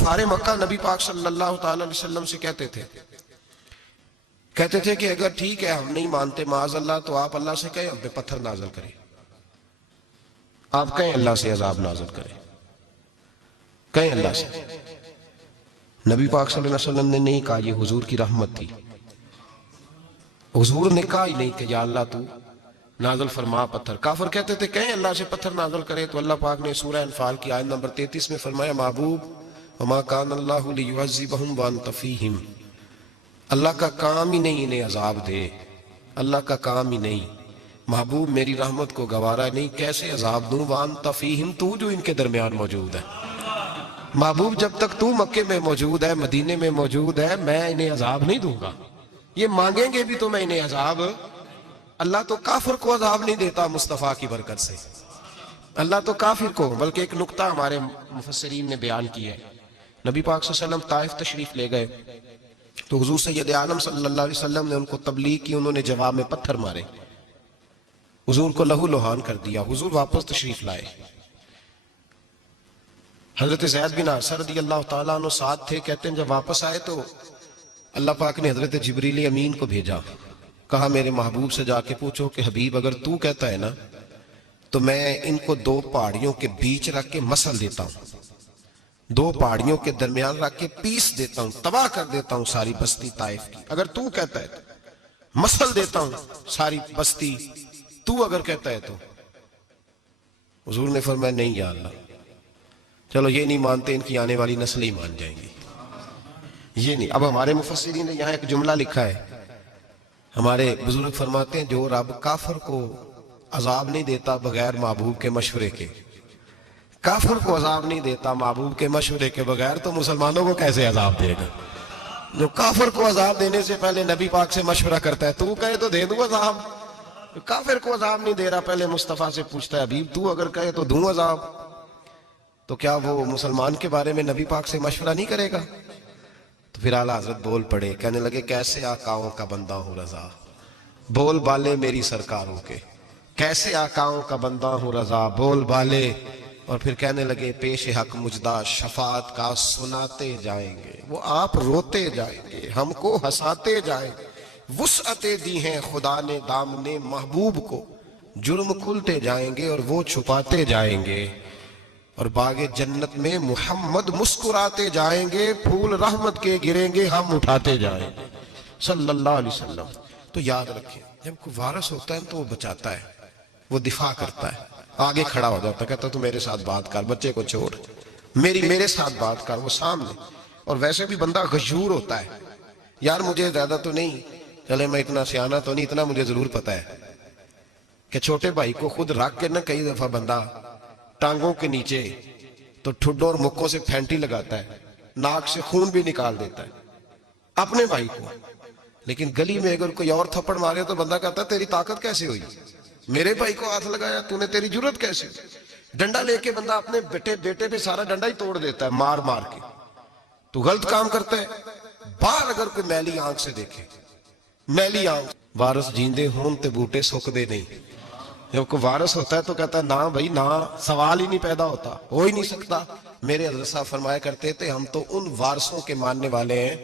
کفار مکہ نبی پاک صلی اللہ تعالی علیہ وسلم سے کہتے تھے کہ اگر ٹھیک ہے ہم نہیں مانتے معاذ اللہ تو آپ اللہ سے کہیں ہم پہ پتھر نازل کریں، آپ کہیں اللہ سے عذاب نازل کریں، کہیں اللہ سے۔ نبی پاک صلی اللہ علیہ وسلم نے نہیں کہا، یہ حضور کی رحمت تھی، حضور نے کہا ہی نہیں کہ یا اللہ تو نازل فرما پتھر۔ کافر کہتے تھے کہیں اللہ سے پتھر نازل کرے، تو اللہ پاک نے سورہ انفال کی آیت نمبر 33 میں فرمایا محبوب وما کان اللہ لیعذبہم وانت فیہم، اللہ کا کام ہی نہیں انہیں عذاب دے، اللہ کا کام ہی نہیں، محبوب میری رحمت کو گوارا نہیں، کیسے عذاب دوں وانت فیہم، تو جو ان کے درمیان موجود ہے۔ محبوب جب تک تو مکے میں موجود ہے، مدینے میں موجود ہے، میں انہیں عذاب نہیں دوں گا، یہ مانگیں گے بھی تو میں انہیں عذاب۔ اللہ تو کافر کو عذاب نہیں دیتا مصطفیٰ کی برکت سے، اللہ تو کافر کو۔ بلکہ ایک نکتہ ہمارے مفسرین نے بیان کیا ہے، نبی پاک صلی اللہ علیہ وسلم طائف تشریف لے گئے تو حضور سید عالم صلی اللہ علیہ وسلم نے ان کو تبلیغ کی، انہوں نے جواب میں پتھر مارے، حضور کو لہو لہان کر دیا، حضور واپس تشریف لائے۔ حضرت زید بن عاصم رضی اللہ تعالیٰ عنہ ساتھ تھے، کہتے ہیں جب واپس آئے تو اللہ پاک نے حضرت جبریل امین کو بھیجا، کہا میرے محبوب سے جا کے پوچھو کہ حبیب اگر تو کہتا ہے نا تو میں ان کو دو پہاڑیوں کے بیچ رکھ کے مسل دیتا ہوں، دو پہاڑیوں کے درمیان رکھ کے پیس دیتا ہوں، تباہ کر دیتا ہوں ساری بستی طائف کی، اگر تو کہتا ہے تو مسل دیتا ہوں ساری بستی، تو اگر کہتا ہے تو۔ حضور نے فرمایا نہیں یا اللہ، چلو یہ نہیں مانتے، ان کی آنے والی نسلیں ہی مان جائیں گی، یہ نہیں۔ اب ہمارے مفسرین نے یہاں ایک جملہ لکھا ہے، ہمارے بزرگ فرماتے ہیں جو رب کافر کو عذاب نہیں دیتا بغیر محبوب کے مشورے کے، کافر کو عذاب نہیں دیتا محبوب کے مشورے کے بغیر، تو مسلمانوں کو کیسے عذاب دے گا؟ جو کافر کو عذاب دینے سے پہلے نبی پاک سے مشورہ کرتا ہے، تو کہے تو دے دوں عذاب، کافر کو عذاب نہیں دے رہا، پہلے مصطفیٰ سے پوچھتا ہے حبیب تو اگر کہے تو دوں عذاب، تو کیا وہ مسلمان کے بارے میں نبی پاک سے مشورہ نہیں کرے گا؟ تو پھر اعلیٰ حضرت بول پڑے، کہنے لگے کیسے آقاؤں کا بندہ ہوں رضا، بول بالے میری سرکاروں کے، کیسے آقاؤں کا بندہ ہوں رضا، بول بالے۔ اور پھر کہنے لگے پیش حق مجدہ شفاعت کا سناتے جائیں گے، وہ آپ روتے جائیں گے، ہم کو ہنساتے جائیں گے، وسعتیں دی ہیں خدا نے دامن محبوب کو، جرم کھلتے جائیں گے اور وہ چھپاتے جائیں گے، اور باغ جنت میں محمد مسکراتے جائیں گے، پھول رحمت کے گریں گے، ہم اٹھاتے جائیں گے صلی اللہ علیہ وسلم۔ تو یاد رکھیں جب کوئی وارث ہوتا ہے تو وہ بچاتا ہے، وہ دفاع کرتا ہے، آگے کھڑا ہو جاتا ہے، کہتا تو میرے ساتھ بات کر، بچے کو چھوڑ، میرے ساتھ بات کر، وہ سامنے۔ اور ویسے بھی بندہ غیور ہوتا ہے، یار مجھے زیادہ تو نہیں، چلے میں اتنا سیانہ تو نہیں، اتنا مجھے ضرور پتا ہے کہ چھوٹے بھائی کو خود رکھ کے نہ کئی دفعہ بندہ ٹانگوں کے نیچے تو ٹھڈوں اور مکوں سے پھینٹی لگاتا ہے، ناک سے خون بھی نکال دیتا ہے اپنے بھائی کو، لیکن گلی میں اگر کوئی اور تھپڑ مارے تو بندہ کہتا ہے تیری طاقت کیسے ہوئی، میرے بھائی کو ہاتھ لگایا تو نے، تیری جرت کیسے ہوئی؟ ڈنڈا لے کے بندہ اپنے بیٹے پہ سارا ڈنڈا ہی توڑ دیتا ہے مار مار کے، تو غلط کام کرتا ہے۔ باہر اگر کوئی میلی آنکھ سے دیکھے، میلی آنکھ، وارث جیندے ہون تے بوٹے سکدے نہیں، جب کوئی وارث ہوتا ہے تو کہتا ہے نہ بھائی نہ، سوال ہی نہیں پیدا ہوتا، ہو ہی نہیں سکتا۔ میرے حضرت صاحب فرمایا کرتے تھے ہم تو ان وارثوں کے ماننے والے ہیں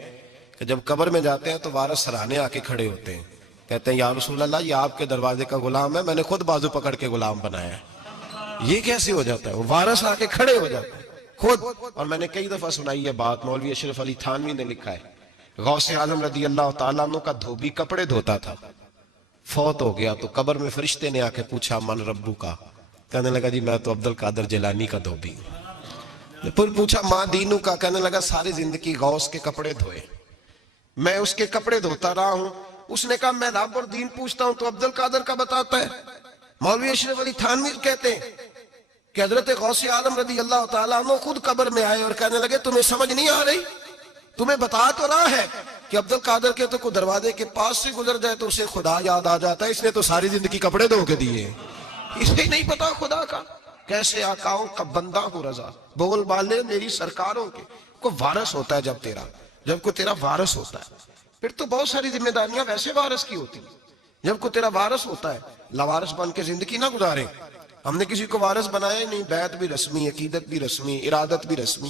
کہ جب قبر میں جاتے ہیں تو وارث سراہنے آ کے کھڑے ہوتے ہیں، کہتے ہیں یا رسول اللہ یہ آپ کے دروازے کا غلام ہے، میں نے خود بازو پکڑ کے غلام بنایا ہے۔ یہ کیسے ہو جاتا ہے؟ وہ وارث آ کے کھڑے ہو جاتے ہیں خود۔ اور میں نے کئی دفعہ سنائی یہ بات، مولوی اشرف علی تھانوی نے لکھا ہے، غوث اعظم رضی اللہ تعالیٰ عنہ کا دھوبی کپڑے دھوتا تھا، فوت ہو گیا تو قبر میں فرشتے نے آ کے پوچھا من ربو کا، کہنے لگا جی میں تو عبد القادر جیلانی کا دھوبی ہوں۔ پھر پوچھا ماں دینو کا، کہنے لگا ساری زندگی غوث کے کپڑے دھوئے، میں اس کے کپڑے دھوتا رہا ہوں۔ اس نے کہا میں رب اور دین پوچھتا ہوں تو عبد القادر کا بتاتا ہے۔ مولوی اشرف علی تھانوی کہتے ہیں کہ حضرت غوث اعظم رضی اللہ تعالیٰ عنہ خود قبر میں آئے اور کہنے لگے تمہیں سمجھ نہیں آ رہی، تمہیں بتا تو رہا ہے کہ عبد القادر کے تو کوئی دروازے کے پاس سے گزر جائے تو اسے خدا یاد آ جاتا ہے، اس نے تو ساری زندگی کپڑے دھو کے دیے، اسے نہیں پتا خدا کا۔ کیسے آقاؤں کا بندہ ہوں رضا، بول بالے میری سرکاروں کے۔ کوئی وارث ہوتا ہے جب کوئی تیرا وارث ہوتا ہے پھر تو بہت ساری ذمہ داریاں ویسے وارث کی ہوتی ہیں۔ جب کوئی تیرا وارث ہوتا ہے لاوارث بن کے زندگی نہ گزارے۔ ہم نے کسی کو وارث بنایا نہیں، بیعت بھی رسمی، عقیدت بھی رسمی، ارادت بھی رسمی،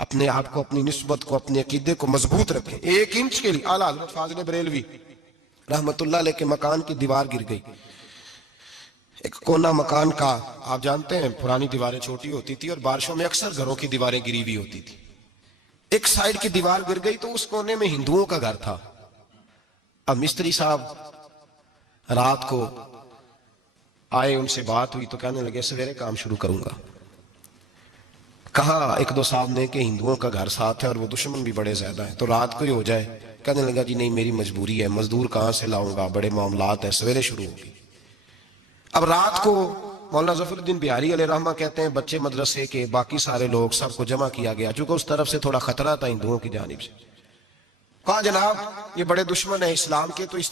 اپنے آپ کو، اپنی نسبت کو، اپنے عقیدے کو مضبوط رکھیں. 1 انچ کے لیے اعلیٰ حضرت فاضل بریلوی رحمت اللہ علیہ کے مکان کی دیوار گر گئی. ایک کونا مکان کا، آپ جانتے ہیں پرانی دیواریں چھوٹی ہوتی تھی اور بارشوں میں اکثر گھروں کی دیواریں گری ہوئی ہوتی تھی. ایک سائیڈ کی دیوار گر گئی تو اس کونے میں ہندوؤں کا گھر تھا. اب مستری صاحب رات کو آئے، ان سے بات ہوئی تو کہنے لگے سویرے کام شروع کروں گا. کہا 1-2 صاحب نے کہ ہندوؤں کا گھر ساتھ ہے اور وہ دشمن بھی بڑے زیادہ ہیں، تو رات کو ہی ہو جائے. کہنے لگا جی نہیں، میری مجبوری ہے، مزدور کہاں سے لاؤں گا، بڑے معاملات ہیں، سویرے شروع ہوگی. اب رات کو مولانا ظفر الدین بہاری علیہ رحمہ کہتے ہیں بچے مدرسے کے، باقی سارے لوگ، سب کو جمع کیا گیا، چونکہ اس طرف سے تھوڑا خطرہ تھا ہندوؤں کی جانب سے. کہا جناب یہ بڑے دشمن ہیں اسلام کے، تو اس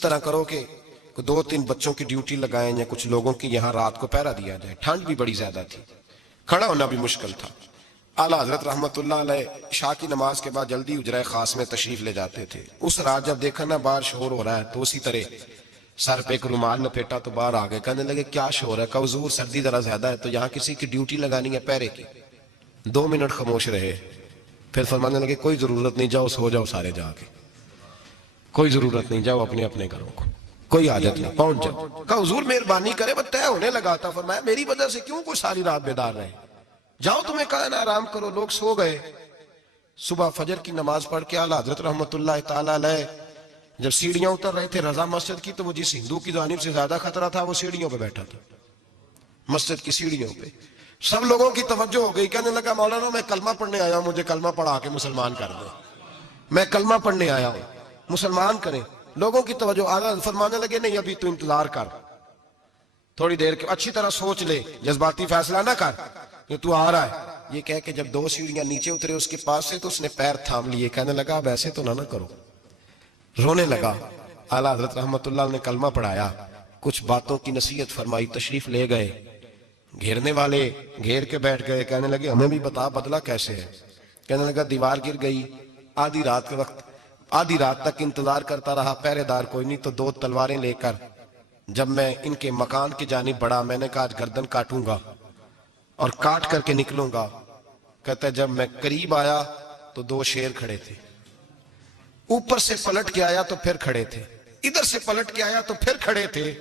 طرح کرو کہ 2-3 بچوں کی ڈیوٹی لگائیں یا کچھ لوگوں کی یہاں رات کو پہرا دیا جائے. ٹھنڈ بھی بڑی زیادہ تھی، کھڑا ہونا بھی مشکل تھا. اعلیٰ حضرت رحمت اللہ علیہ عشاء کی نماز کے بعد جلدی حجرہ خاص میں تشریف لے جاتے تھے. اس رات جب دیکھا نا باہر شور ہو رہا ہے تو اسی طرح سر پہ ایک رومال لپیٹا تو باہر آ گئے. کہنے لگے کیا شور ہے؟ کہا حضور سردی ذرا زیادہ ہے تو یہاں کسی کی ڈیوٹی لگانی ہے پہرے کی. 2 منٹ خاموش رہے، پھر فرمانے لگے کوئی ضرورت نہیں، جاؤ سو جاؤ سارے جا کے، کوئی ضرورت نہیں، جاؤ اپنے اپنے گھروں کو، کوئی حاجت نہیں، پہنچ جاؤ. کہا حضور مہربانی کرے، وہ طے ہونے لگا تھا. فرمایا میری وجہ سے کیوں کوئی ساری رات بیدار رہے، جاؤ تمہیں کہا نا آرام کرو. لوگ سو گئے. صبح فجر کی نماز پڑھ کے اعلیٰ حضرت رحمت اللہ تعالی علیہ جب سیڑھیاں اتر رہے تھے رضا مسجد کی، تو وہ جس ہندو کی جانب سے زیادہ خطرہ تھا وہ سیڑھیوں پہ بیٹھا تھا، مسجد کی سیڑھیوں پہ. سب لوگوں کی توجہ ہو گئی. کہنے لگا مولانا میں کلمہ پڑھنے آیا ہوں، مجھے کلمہ پڑھا کے مسلمان کر دیں، میں کلمہ پڑھنے آیا ہوں، مسلمان کریں. لوگوں کی توجہ. اعلیٰ فرمانے لگے نہیں ابھی تو انتظار کر، تھوڑی دیر کے اچھی طرح سوچ لے، جذباتی فیصلہ نہ کر کہ تو آ رہا ہے. یہ کہہ کے جب 2 سیڑھیاں نیچے اترے اس کے پاس سے تو اس نے پیر تھام لیے. کہنے لگا اب ایسے تو نہ کرو، رونے لگا. اعلیٰ حضرت رحمت اللہ نے کلمہ پڑھایا، کچھ باتوں کی نصیحت فرمائی، تشریف لے گئے. گھیرنے والے گھیر کے بیٹھ گئے. کہنے لگے ہمیں بھی بتا بدلہ کیسے ہے. کہنے لگا دیوار گر گئی، آدھی رات کے وقت، آدھی رات تک انتظار کرتا رہا، پہرے دار کوئی نہیں، تو 2 تلواریں لے کر جب میں ان کے مکان کی جانب بڑھا، میں نے کہا آج گردن کاٹوں گا اور کاٹ کر کے نکلوں گا. کہتا ہے جب میں قریب آیا تو 2 شیر کھڑے تھے، اوپر سے پلٹ کے آیا تو پھر کھڑے تھے، ادھر سے پلٹ کے آیا تو پھر کھڑے تھے.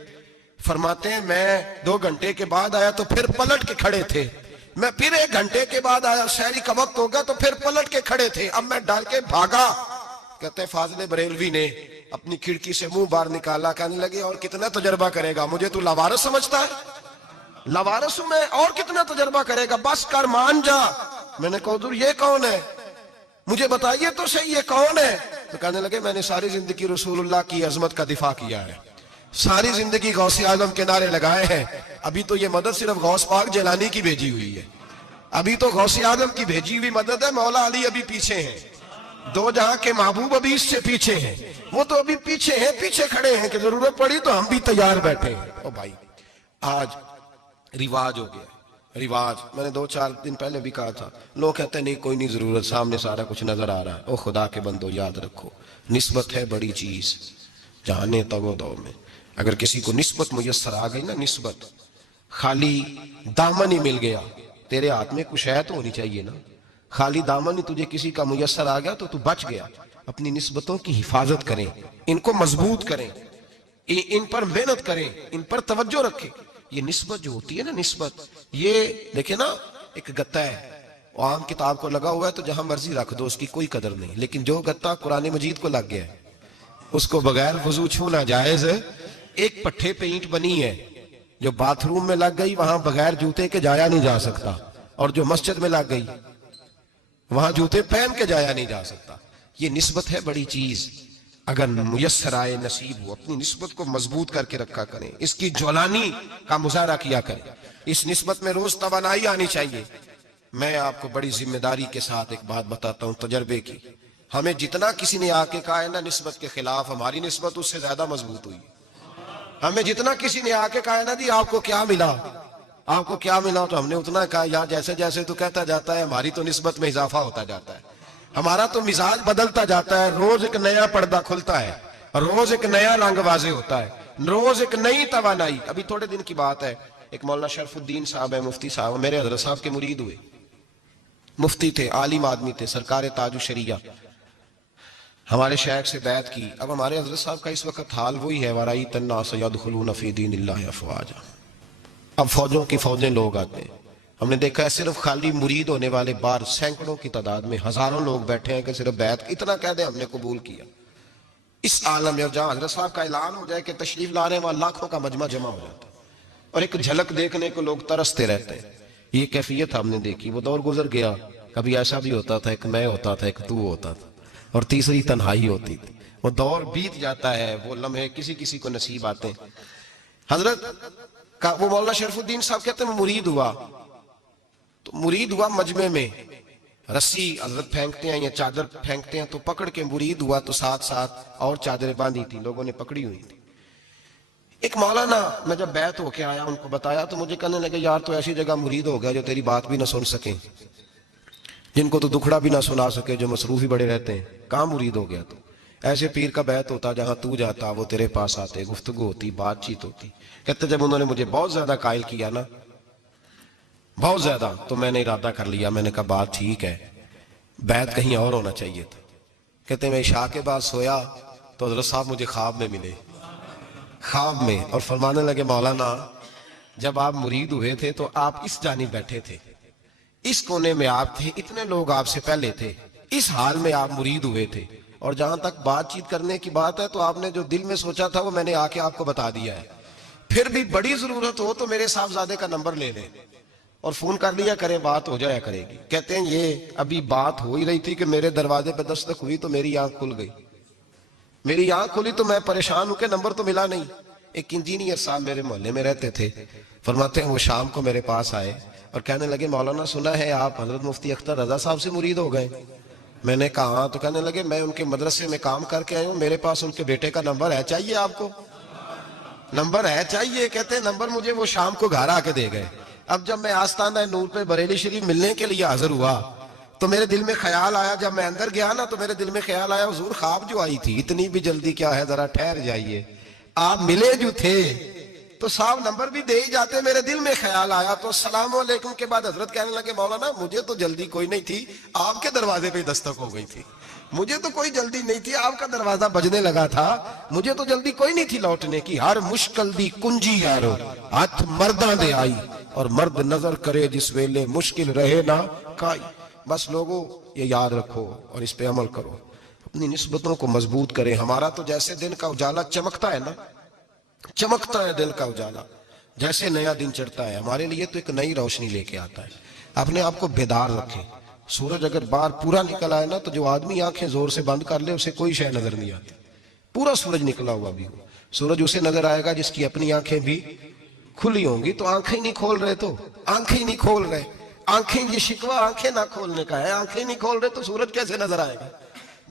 فرماتے ہیں میں 2 گھنٹے کے بعد آیا تو پھر پلٹ کے کھڑے تھے، میں پھر 1 گھنٹے کے بعد آیا، شہری کا وقت ہوگا تو پھر پلٹ کے کھڑے تھے. اب میں ڈر کے بھاگا. کہتے ہیں فاضل بریلوی نے اپنی کھڑکی سے منہ باہر نکالا. کہنے لگے اور کتنا تجربہ کرے گا، مجھے تو لاوارث سمجھتا ہے، لاوارث ہوں میں، اور کتنا تجربہ کرے گا، بس کر مان جا. میں نے کہا حضور یہ کون ہے، مجھے بتائیے تو صحیح یہ کون ہے. تو کہنے لگے میں نے ساری زندگی رسول اللہ کی عظمت کا دفاع کیا ہے، ساری زندگی غوث اعظم کے نعرے لگائے ہیں. ابھی تو یہ مدد صرف غوث پاک جیلانی کی بھیجی ہوئی ہے، ابھی تو غوث اعظم کی بھیجی ہوئی مدد ہے. مولا علی ابھی پیچھے ہیں، 2 جہاں کے محبوب ابھی اس سے پیچھے ہیں، وہ تو ابھی پیچھے ہیں، پیچھے کھڑے ہیں کہ ضرورت پڑی تو ہم بھی تیار بیٹھے ہیں. او بھائی آج رواج ہو گیا، رواج. میں نے 2-4 دن پہلے بھی کہا تھا، لوگ کہتے ہیں نہیں کوئی نہیں ضرورت، سامنے سارا کچھ نظر آ رہا ہے. او خدا کے بندو یاد رکھو، نسبت ہے بڑی چیز. جہانے تگو دو میں اگر کسی کو نسبت میسر آ گئی نا، نسبت، خالی دامن ہی مل گیا، تیرے ہاتھ میں کچھ ہے تو ہونی چاہیے نا. خالی دامن ہی تجھے کسی کا میسر آ گیا تو بچ گیا. اپنی نسبتوں کی حفاظت کریں، ان کو مضبوط کریں، ان پر محنت کریں، ان پر توجہ رکھیں. یہ نسبت جو ہوتی ہے نا، نسبت، یہ دیکھیں نا ایک گتا ہے، وہ عام کتاب کو لگا ہوا ہے تو جہاں مرضی رکھ دو، اس کی کوئی قدر نہیں. لیکن جو گتا قرآن مجید کو لگ گیا ہے اس کو بغیر وضو چھونا جائز ہے. ایک پٹھے پہ اینٹ بنی ہے جو باتھ روم میں لگ گئی، وہاں بغیر جوتے کے جایا نہیں جا سکتا، اور جو مسجد میں لگ گئی وہاں جوتے پہن کے جایا نہیں جا سکتا. یہ نسبت ہے بڑی چیز. اگر میسر آئے، نصیب ہو، اپنی نسبت کو مضبوط کر کے رکھا کریں، اس کی جولانی کا مظاہرہ کیا کریں. اس نسبت میں روز توانائی آنی چاہیے. میں آپ کو بڑی ذمہ داری کے ساتھ ایک بات بتاتا ہوں تجربے کی. ہمیں جتنا کسی نے آ کے کہا ہے نا نسبت کے خلاف، ہماری نسبت اس سے زیادہ مضبوط ہوئی. ہمیں جتنا کسی نے آ کے کہا ہے نا جی آپ کو کیا ملا، آپ کو کیا ملا، تو ہم نے اتنا کہا یا جیسے جیسے تو کہتا جاتا ہے ہماری تو نسبت میں اضافہ ہوتا جاتا ہے، ہمارا تو مزاج بدلتا جاتا ہے. روز ایک نیا پردہ کھلتا ہے، روز ایک نیا رنگ واضح ہوتا ہے، روز ایک نئی توانائی. ابھی تھوڑے دن کی بات ہے، ایک مولانا شرف الدین صاحب ہے، مفتی صاحب، میرے حضرت صاحب کے مرید ہوئے. مفتی تھے، عالم آدمی تھے، سرکار تاج الشریعہ، ہمارے شیخ سے بیعت کی۔ اب ہمارے حضرت صاحب کا اس وقت حال وہی ہے، وَرَأَيْتَ النَّاسَ يَدْخُلُونَ فِي دِينِ اللَّهِ أَفْوَاجًا۔ اب فوجوں کی فوجیں لوگ آتے ہیں۔ ہم نے دیکھا ہے صرف خالی مرید ہونے والے بار سینکڑوں کی تعداد میں ہزاروں لوگ بیٹھے ہیں کہ صرف بیعت اتنا کہہ دیں ہم نے قبول کیا۔ اس عالم میں جہاں حضرت صاحب کا اعلان ہو جائے کہ تشریف لا رہے ہیں، وہاں لاکھوں کا مجمع جمع ہو جاتا ہے اور ایک جھلک دیکھنے کو لوگ ترستے رہتے ہیں۔ یہ کیفیت ہم نے دیکھی، وہ دور گزر گیا۔ کبھی ایسا بھی ہوتا تھا، ایک میں ہوتا تھا، ایک تو ہوتا تھا، اور تیسری تنہائی ہوتی تھی۔ وہ دور بیت جاتا ہے، وہ لمحے کسی کسی کو نصیب آتے ہیں۔ حضرت کا وہ مولانا شرف الدین صاحب کہتے ہیں مرید ہوا تو مرید ہوا مجمع میں، رسی حضرت پھینکتے ہیں یا چادر پھینکتے ہیں تو پکڑ کے مرید ہوا تو ساتھ ساتھ اور چادریں باندھی تھی، لوگوں نے پکڑی ہوئی تھی۔ ایک مولانا، میں جب بیعت ہو کے آیا ان کو بتایا تو مجھے کہنے لگے یار تو ایسی جگہ مرید ہو گیا جو تیری بات بھی نہ سن سکیں، جن کو تو دکھڑا بھی نہ سنا سکے، جو مصروف ہی بڑے رہتے ہیں، کہاں مرید ہو گیا تو؟ ایسے پیر کا بیعت ہوتا جہاں تو جاتا وہ تیرے پاس آتے، گفتگو ہوتی، بات چیت ہوتی۔ کہتے جب انہوں نے مجھے بہت زیادہ قائل کیا نا، بہت زیادہ، تو میں نے ارادہ کر لیا، میں نے کہا بات ٹھیک ہے، بیعت کہیں اور ہونا چاہیے تھا۔ کہتے میں عشاء کے بعد سویا تو حضرت صاحب مجھے خواب میں ملے، خواب میں، اور فرمانے لگے مولانا جب آپ مرید ہوئے تھے تو آپ اس جانب بیٹھے تھے، اس کونے میں آپ تھے، اتنے لوگ آپ سے پہلے تھے، اس حال میں آپ مرید ہوئے تھے، اور جہاں تک بات چیت کرنے کی بات ہے تو آپ نے جو دل میں سوچا تھا وہ میں نے آ کے آپ کو بتا دیا ہے۔ پھر بھی بڑی ضرورت ہو تو میرے صاحبزادے کا نمبر لے لیں اور فون کر لیا کریں، بات ہو جایا کرے گی۔ کہتے ہیں یہ ابھی بات ہو ہی رہی تھی کہ میرے دروازے پہ دستک ہوئی تو میری آنکھ کھل گئی، میری آنکھ کھلی تو میں پریشان ہوں کہ نمبر تو ملا نہیں۔ ایک انجینئر صاحب میرے محلے میں رہتے تھے، فرماتے ہیں وہ شام کو میرے پاس آئے اور کہنے لگے مولانا سنا ہے آپ حضرت مفتی اختر رضا صاحب سے مرید ہو گئے؟ میں نے کہا ہاں۔ تو کہنے لگے میں ان کے مدرسے میں کام کر کے آئے ہوں، میرے پاس ان کے بیٹے کا نمبر ہے، چاہیے آپ کو؟ نمبر ہے چاہیے؟ کہتے ہیں نمبر مجھے وہ شام کو گھر آ کے دے گئے۔ اب جب میں آستانہ نور پہ بریلی شریف ملنے کے لیے حاضر ہوا تو میرے دل میں خیال آیا، جب میں اندر گیا نا تو میرے دل میں خیال آیا حضور خواب جو آئی تھی اتنی بھی جلدی کیا ہے، ذرا ٹھہر جائیے، آپ ملے جو تھے تو صاحب نمبر بھی دے ہی جاتے۔ میرے دل میں خیال آیا تو السلام علیکم کے بعد حضرت کہنے لگے مولانا مجھے تو جلدی کوئی نہیں تھی، آپ کے دروازے پہ دستک ہو گئی تھی، مجھے تو کوئی جلدی نہیں تھی، آپ کا دروازہ بجنے لگا تھا، مجھے تو جلدی کوئی نہیں تھی لوٹنے کی۔ ہر مشکل دی کنجی یارو ہاتھ مرداں دے آئی، اور مرد نظر کرے جس ویلے مشکل رہے نہ کائی۔ بس لوگوں یہ یاد رکھو اور اس پہ عمل کرو، اپنی نسبتوں کو مضبوط کریں۔ ہمارا تو جیسے دن کا اجالا چمکتا ہے نا، چمکتا ہے دل کا اجالا، جیسے نیا دن چڑھتا ہے ہمارے لیے تو ایک نئی روشنی لے کے آتا ہے۔ اپنے آپ کو بیدار رکھیں۔ سورج اگر باہر پورا نکل آئے نا تو جو آدمی آنکھیں زور سے بند کر لے اسے کوئی شے نظر نہیں آتی، پورا سورج نکلا ہوا بھی ہو۔ سورج اسے نظر آئے گا جس کی اپنی آنکھیں بھی کھلی ہوں گی۔ تو آنکھیں نہیں کھول رہے تو آنکھیں نہیں کھول رہے، آنکھیں یہ شکوہ آنکھیں نہ کھولنے کا ہے، آنکھیں نہیں کھول رہے تو سورج کیسے نظر آئے گا؟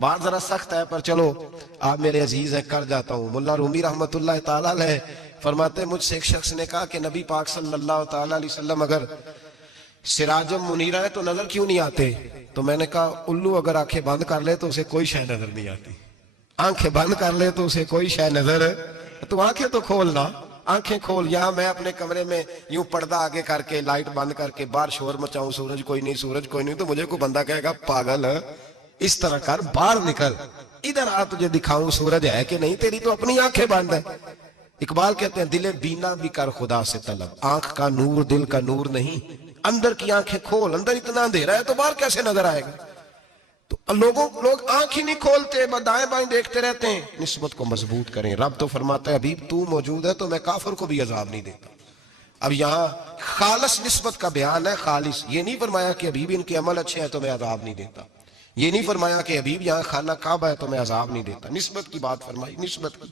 بات ذرا سخت ہے پر چلو آپ میرے عزیز ہیں کر جاتا ہوں۔ ملا رومی رحمت اللہ تعالیٰ علیہ فرماتے ہیں مجھ سے ایک شخص نے کہا کہ نبی پاک صلی اللہ تعالیٰ علیہ وسلم اگر سراجم منیرہ ہے تو نظر کیوں نہیں آتے؟ تو میں نے کہا الو اگر آنکھیں بند کر لے تو اسے کوئی شے نظر نہیں آتی، آنکھیں بند کر لے تو اسے کوئی شے نظر، تو آنکھیں تو کھولنا، آنکھیں کھول۔ یہاں میں اپنے کمرے میں یوں پردہ آگے کر کے لائٹ بند کر کے باہر شور مچاؤں سورج کوئی نہیں سورج کوئی نہیں، تو مجھے کوئی بندہ کہے گا پاگل اس طرح کر، باہر نکل، ادھر آ تجھے دکھاؤں سورج ہے کہ نہیں، تیری تو اپنی آنکھیں بند ہے۔ اقبال کہتے ہیں دل بینا بھی کر خدا سے طلب، آنکھ کا نور دل کا نور نہیں، اندر کی آنکھیں کھول، اندر اتنا اندھیرا ہے تو باہر کیسے نظر آئے گا؟ تو لوگ آنکھ ہی نہیں کھولتے، دائیں بائیں دیکھتے رہتے ہیں۔ نسبت کو مضبوط کریں۔ رب تو فرماتا ہے حبیب تو موجود ہے تو میں کافر کو بھی عذاب نہیں دیتا۔ اب یہاں خالص نسبت کا بیان ہے، خالص، یہ نہیں فرمایا کہ حبیب ان کے عمل اچھے ہیں تو میں عذاب نہیں دیتا، یہ نہیں فرمایا کہ حبیب یہاں خانہ کعبہ ہے تو میں عذاب نہیں دیتا، نسبت کی بات فرمائی، نسبت کی۔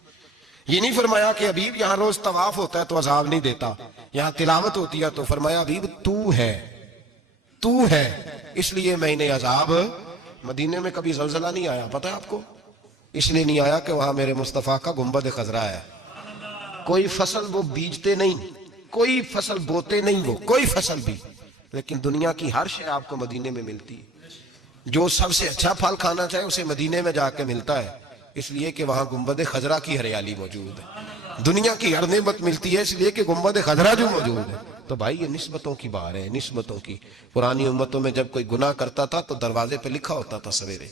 یہ نہیں فرمایا کہ حبیب یہاں روز طواف ہوتا ہے تو عذاب نہیں دیتا، یہاں تلاوت ہوتی ہے تو فرمایا حبیب تو ہے اس لیے میں انہیں عذاب۔ مدینے میں کبھی زلزلہ نہیں آیا، پتہ ہے آپ کو؟ اس لیے نہیں آیا کہ وہاں میرے مصطفیٰ کا گنبد خضرا ہے۔ کوئی فصل وہ بیجتے نہیں، کوئی فصل بوتے نہیں، وہ کوئی فصل بھی، لیکن دنیا کی ہر شے آپ کو مدینے میں ملتی ہے۔ جو سب سے اچھا پھل کھانا چاہے اسے مدینے میں جا کے ملتا ہے، اس لیے کہ وہاں گنبد خضرا کی ہریالی موجود ہے۔ دنیا کی ہر نعمت ملتی ہے اس لیے کہ گنبد خضرا جو موجود ہے، تو بھائی یہ نسبتوں کی بار ہے، نسبتوں کی۔ پرانی امتوں میں جب کوئی گناہ کرتا تھا تو دروازے پہ لکھا ہوتا تھا سویرے،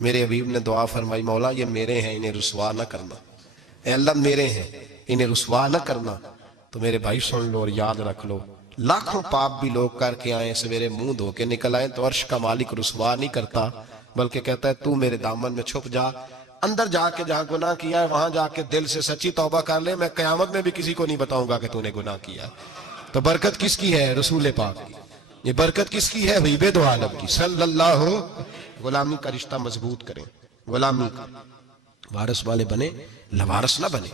میرے حبیب نے دعا فرمائی، مولا یہ میرے ہیں انہیں رسوا نہ کرنا، اے اللہ میرے ہیں انہیں رسوا نہ کرنا۔ تو میرے بھائی سن لو اور یاد رکھ لو، لاکھوں پاپ بھی لوگ کر کے آئیں، سویرے منہ دھو کے نکل آئیں تو عرش کا مالک رسوا نہیں کرتا، بلکہ کہتا ہے تو میرے دامن میں چھپ جا، اندر جا کے جہاں گناہ کیا ہے وہاں جا کے دل سے سچی توبہ کر لے، میں قیامت میں بھی کسی کو نہیں بتاؤں گا کہ تو نے گناہ کیا۔ تو برکت کس کی ہے؟ رسول پاک کی۔ یہ برکت کس کی ہے؟ حبیب دو عالم کی صلی اللہ۔ غلامی کا رشتہ مضبوط کریں، غلامی کا وارث والے بنے، لوارث نہ بنے۔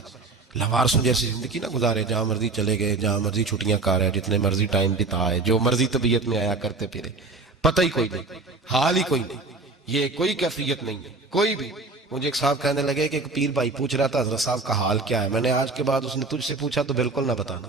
لوارثوں جیسی زندگی نہ گزارے، جہاں مرضی چلے گئے، جہاں مرضی چھٹیاں کار ہے، جتنے مرضی ٹائم بتائے، جو مرضی طبیعت میں آیا کرتے پھرے، پتہ ہی کوئی نہیں، حال ہی کوئی نہیں، یہ کوئی کیفیت نہیں ہے کوئی بھی۔ مجھے ایک صاحب کہنے لگے کہ ایک پیر بھائی پوچھ رہا تھا حضرت صاحب کا حال کیا ہے، میں نے آج کے بعد اس نے تجھ سے پوچھا تو بالکل نہ بتانا۔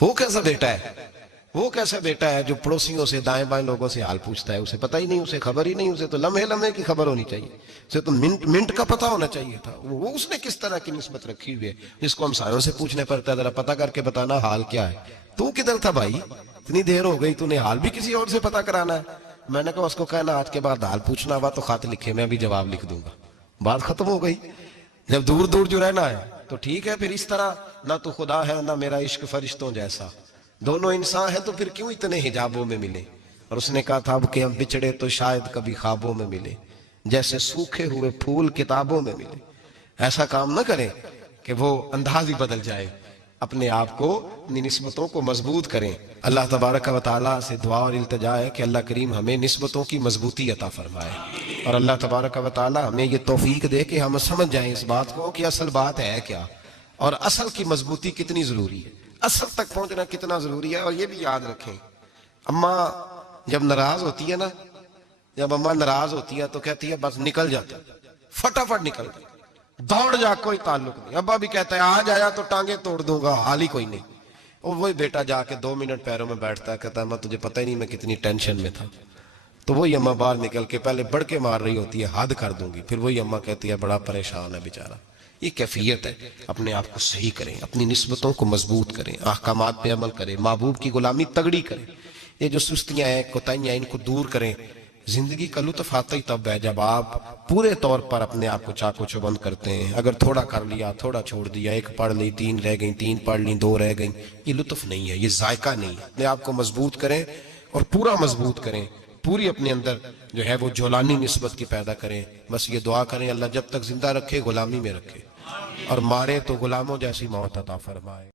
وہ کیسا بیٹا ہے، وہ کیسا بیٹا ہے جو پڑوسیوں سے دائیں بائیں لوگوں سے حال پوچھتا ہے، اسے پتہ ہی نہیں، اسے خبر ہی نہیں، اسے تو لمحے لمحے کی خبر ہونی چاہیے، اسے تو منٹ منٹ کا پتہ ہونا چاہیے تھا۔ وہ اس نے کس طرح کی نسبت رکھی ہوئی ہے جس کو ہم ساروں سے پوچھنے پڑتا ہے، ذرا پتہ کر کے بتانا حال کیا ہے۔ تو کدھر تھا بھائی، اتنی دیر ہو گئی، تو نے حال بھی کسی اور سے پتہ کرانا ہے۔ میں نے کہا اس کو کہنا آج کے بعد حال پوچھنا ہوا تو خط لکھے، میں بھی جواب لکھ دوں گا، بات ختم ہو گئی۔ جب دور دور جو رہنا ہے تو ٹھیک ہے، پھر اس طرح نہ تو خدا ہے نہ میرا عشق فرشتوں جیسا، دونوں انسان ہیں تو پھر کیوں اتنے حجابوں میں ملے۔ اور اس نے کہا تھا اب کہ ہم بچھڑے تو شاید کبھی خوابوں میں ملے، جیسے سوکھے ہوئے پھول کتابوں میں ملے۔ ایسا کام نہ کریں کہ وہ انداز ہی بدل جائے، اپنے آپ کو اپنی نسبتوں کو مضبوط کریں۔ اللہ تبارک و تعالیٰ سے دعا اور التجا ہے کہ اللہ کریم ہمیں نسبتوں کی مضبوطی عطا فرمائے، اور اللہ تبارک و تعالیٰ ہمیں یہ توفیق دے کہ ہم سمجھ جائیں اس بات کو کہ اصل بات ہے کیا، اور اصل کی مضبوطی کتنی ضروری ہے، اصل تک پہنچنا کتنا ضروری ہے۔ اور یہ بھی یاد رکھیں، اماں جب ناراض ہوتی ہے نا، جب اماں ناراض ہوتی ہے تو کہتی ہے بس نکل جاتا، فٹافٹ نکل جاتا، دوڑ جا، کوئی تعلق نہیں۔ ابا بھی کہتا ہے آج آیا تو ٹانگیں توڑ دوں گا، حال ہی کوئی نہیں۔ اور وہی بیٹا جا کے 2 منٹ پیروں میں بیٹھتا ہے، کہتا ہے اماں تجھے پتہ ہی نہیں میں کتنی ٹینشن میں تھا۔ تو وہی اماں باہر نکل کے پہلے بڑھ کے مار رہی ہوتی ہے حد کر دوں گی، پھر وہی اماں کہتی ہے بڑا پریشان ہے بیچارہ۔ یہ کیفیت ہے، اپنے آپ کو صحیح کریں، اپنی نسبتوں کو مضبوط کریں، احکامات پہ عمل کریں، محبوب کی غلامی تگڑی کریں۔ یہ جو سستیاں ہیں، کوتاہیاں، ان کو دور کریں۔ زندگی کا لطف آتا ہی تب ہے جب آپ پورے طور پر اپنے آپ کو چاق و چوبند کرتے ہیں۔ اگر تھوڑا کر لیا، تھوڑا چھوڑ دیا، 1 پڑھ لی 3 رہ گئیں، 3 پڑھ لی 2 رہ گئیں، یہ لطف نہیں ہے، یہ ذائقہ نہیں ہے۔ اپنے آپ کو مضبوط کریں اور پورا مضبوط کریں، پوری اپنے اندر جو ہے وہ جولانی نسبت کی پیدا کریں۔ بس یہ دعا کریں اللہ جب تک زندہ رکھے غلامی میں رکھے، اور مارے تو غلاموں جیسی موت عطا فرمائے۔